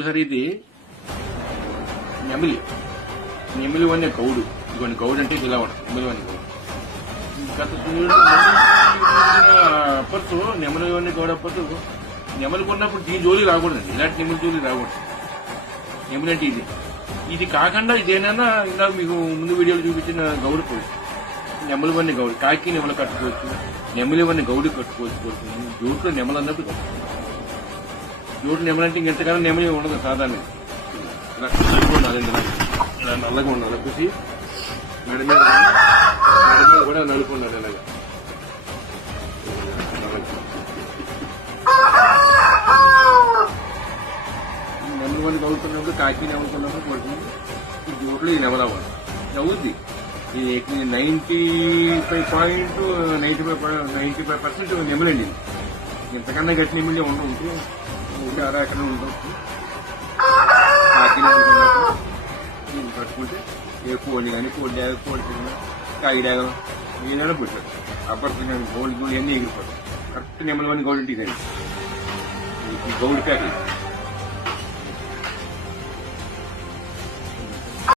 సరే ఇది నెమిలి నెమిలి వన్నే గౌడు ఇవన్నీ గౌడు అంటే ఇలా ఉంటుంది నెమిలి వన్ని గౌడు గత అప్పట్లో నెమలి వన్ని గౌడు అప్పట్లో నెమలి కొన్నప్పుడు ఈ జోలి రాకూడదండి ఇలాంటి నెమలి జోలి రాకూడదు నెమలి అంటే ఇది కాకుండా ఇదేనా ఇలా మీకు ముందు వీడియోలు చూపించిన గౌడు కోడి నెమలి వన్ని గౌడు కాకి నెమలు కట్టుకోవచ్చు నెమలి వన్ని గౌడు కట్టుకోవచ్చు జోట్లో నెమలు అన్నప్పుడు జోటు నెమలంటే ఇంకెంతకాలం నెమలి ఉండదు సాధారణ నల్లగా ఉండాలి నల్లగా ఉండాలి చూసి మెడ మీద కూడా నలుపు ఉండాలి అలాగా నెమలి వన్ని గౌడుకున్నప్పుడు కాకి నెమలుకున్నప్పుడు పడుతుంది ఈ జోట్లో ఈ నెమల అవ్వాలి నవ్వుద్ది ఇది 95% నెమలండి ఇంతకన్నా గట్టి నెమలి ఉండవు ఉంటే అలా ఎక్కడ ఉండవచ్చు కాకి నెమలుకున్నప్పుడు కట్టుకుంటే ఏ కోడి కానీ కోడి కాకి డాగలు ఏదైనా పుట్టారు అప్పటి గోల్డ్ అన్నీ ఎగిరిపోతాయి కరెక్ట్ నెమలి వన్ని గౌడు ఉంటుంది ఈ గౌడు కాకి